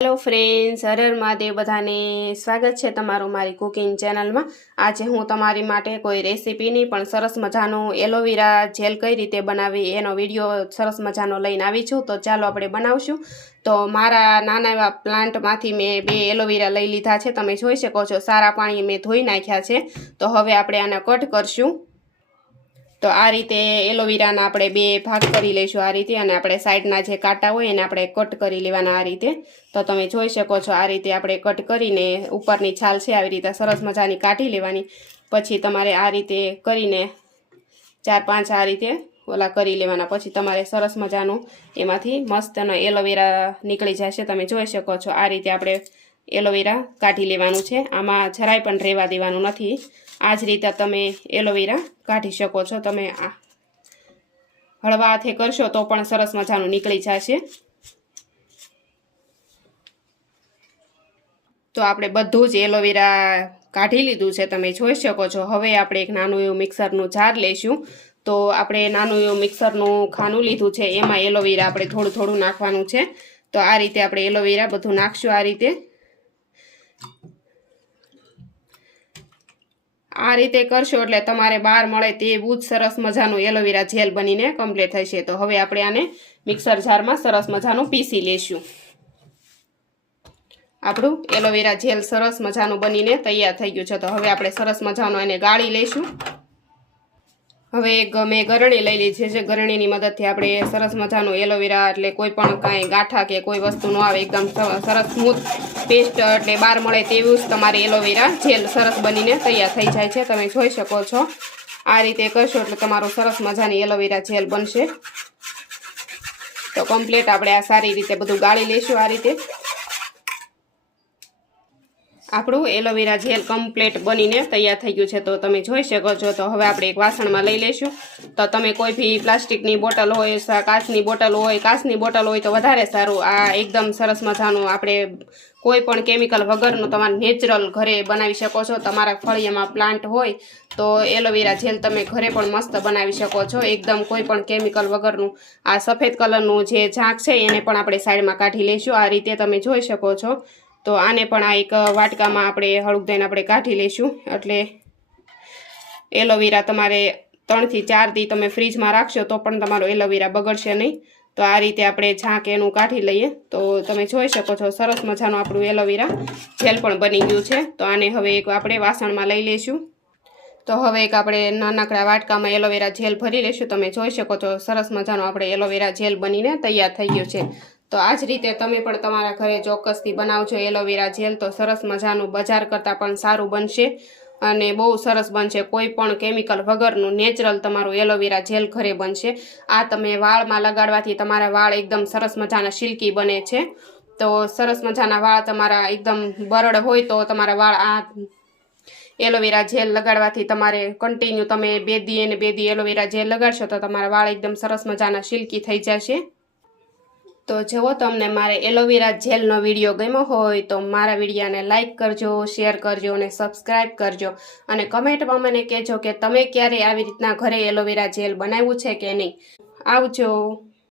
Hello friends, हर हर महादेव बधाने स्वागत है तमारू मारी कुकिंग चेनल में। आज हूँ तमारी माटे कोई रेसिपी नहीं पण सरस मजानो एलोवेरा जेल कई रीते बनावी एनो विडियो सरस मजानो लईने आवी छूं। तो चालो आपणे बनावशुं। तो मारा नाना एवा प्लांट मांथी मैं 2 एलोवेरा लई लीधा छे। तमे जोई शको छो सारा पाणी में धोई नाख्या छे। तो हवे आपणे आने कट करशुं। तो आ रीते एलोवेराना आपणे 2 भाग करी लईशुं आ रीते, अने आपणे साइडना जे कांटा होय एने आपणे कट करी लेवाना आ रीते। तो तमे जोई शको छो आ रीते आपणे कट करीने उपरनी छाल छे आवी रीते सरस मजानी काढी लेवानी। पछी तमारे आ रीते करीने 4-5 आ रीते ओला करी लेवाना। पछी तमारे सरस मजानो एमांथी मस्तनो एलोवेरा નીકળી જશે। તમે જોઈ શકો છો આ રીતે આપણે એલોવેરા કાઢી લેવાનું છે। આમાં જરાય પણ રહેવા દેવાનું નથી। આ જ રીતે તમે એલોવેરા કાઢી શકો છો। તમે હળવા હાથે કરશો તો પણ સરસ મજાનું નીકળી જશે। તો આપણે બધું જ એલોવેરા કાઢી લીધું છે, તમે જોઈ શકો છો। હવે આપણે એક નાનું એવું મિક્સરનું જાર લઈશું। તો આપણે નાનું એવું મિક્સરનું ખાનું લીધું છે, એમાં એલોવેરા આપણે થોડું થોડું નાખવાનું છે। તો આ રીતે આપણે એલોવેરા બધું નાખશું આ રીતે। આ રીતે કરશો એટલે તમારે બહાર મળે તેવું જ સરસ મજાનું એલોવેરા જેલ બનીને કમ્પ્લીટ થશે। તો હવે આપણે આને મિક્સર જારમાં સરસ મજાનું પીસી લેશું। આપણું એલોવેરા જેલ સરસ મજાનું બનીને તૈયાર થઈ ગયું છે। તો હવે આપણે સરસ મજાનું એને ગાળી લઈશું। હવે એક મેં ગરણી લઈ લીધી છે। ગરણીની મદદથી આપણે સરસ મજાનું એલોવેરા એટલે કોઈ પણ કાંઈ ગાંઠા કે કોઈ વસ્તુ ન આવે, એકદમ સરસ સ્મૂથ પેસ્ટ એટલે બહાર મળે તેવું જ તમારે એલોવેરા જેલ સરસ બનીને તૈયાર થઈ જાય છે। તમે જોઈ શકો છો આ રીતે કરશો એટલે તમારું સરસ મજાની એલોવેરા જેલ બનશે। તો કમ્પ્લીટ આપણે આ સારી રીતે બધું ગાળી લઈશું આ રીતે। આપણું એલોવેરા જેલ કમ્પ્લીટ બનીને તૈયાર થઈ ગયું છે। તો તમે જોઈ શકો છો। તો હવે આપણે એક વાસણમાં લઈ લઈશું। તો તમે કોઈ બી પ્લાસ્ટિકની બોટલ હોય, કાચની બોટલ હોય, કાચની બોટલ હોય તો વધારે સારું। આ એકદમ સરસ મજાનું આપણે કોઈ પણ કેમિકલ વગરનું તમારે નેચરલ ઘરે બનાવી શકો છો। તમારા ફળિયામાં પ્લાન્ટ હોય તો એલોવેરા જેલ તમે ઘરે પણ મસ્ત બનાવી શકો છો, એકદમ કોઈ પણ કેમિકલ વગરનું। આ સફેદ કલરનું જે ઝાંક છે એને પણ આપણે સાઈડમાં કાઢી લઈશું આ રીતે, તમે જોઈ શકો છો। તો આને પણ આ એક વાટકામાં આપણે હળવું દઈને આપણે કાઢી લઈશું। એટલે એલોવેરા તમારે 3 થી 4 દી તમે ફ્રીજમાં રાખશો તો પણ તમારો એલોવેરા બગડશે નહીં। તો આ રીતે આપણે ઝાંક એનું કાઢી લઈએ। તો તમે જોઈ શકો છો સરસ મજાનું આપણું એલોવેરા જેલ પણ બની ગયું છે। તો આને હવે એક આપણે વાસણમાં લઈ લઈશું। તો હવે એક આપણે નાનકડા વાટકામાં એલોવેરા જેલ ભરી લઈશું। તમે જોઈ શકો છો સરસ મજાનું આપણે એલોવેરા જેલ બનીને તૈયાર થઈ ગયું છે। તો આ જ રીતે તમે પણ તમારા ઘરે ચોક્કસથી બનાવજો એલોવેરા જેલ। તો સરસ મજાનું બજાર કરતાં પણ સારું બનશે અને બહુ સરસ બનશે। કોઈ પણ કેમિકલ વગરનું નેચરલ તમારું એલોવેરા જેલ ઘરે બનશે। આ તમે વાળમાં લગાડવાથી તમારા વાળ એકદમ સરસ મજાના સિલ્કી બને છે। તો સરસ મજાના વાળ તમારા એકદમ બરડ હોય તો તમારા વાળ આ એલોવેરા જેલ લગાડવાથી તમારે કન્ટિન્યુ તમે 2 દી અને 2 દી એલોવેરા જેલ લગાડશો તો તમારા વાળ એકદમ સરસ મજાના સિલ્કી થઈ જશે। તો જો તમને મારે એલોવેરા જેલનો વિડીયો ગમ્યો હોય તો મારા વિડીયોને લાઇક કરજો, શેર કરજો અને સબસ્ક્રાઈબ કરજો। અને કમેન્ટમાં મને કહેજો કે તમે ક્યારે આવી રીતના ઘરે એલોવેરા જેલ બનાવ્યું છે કે નહીં। આવજો।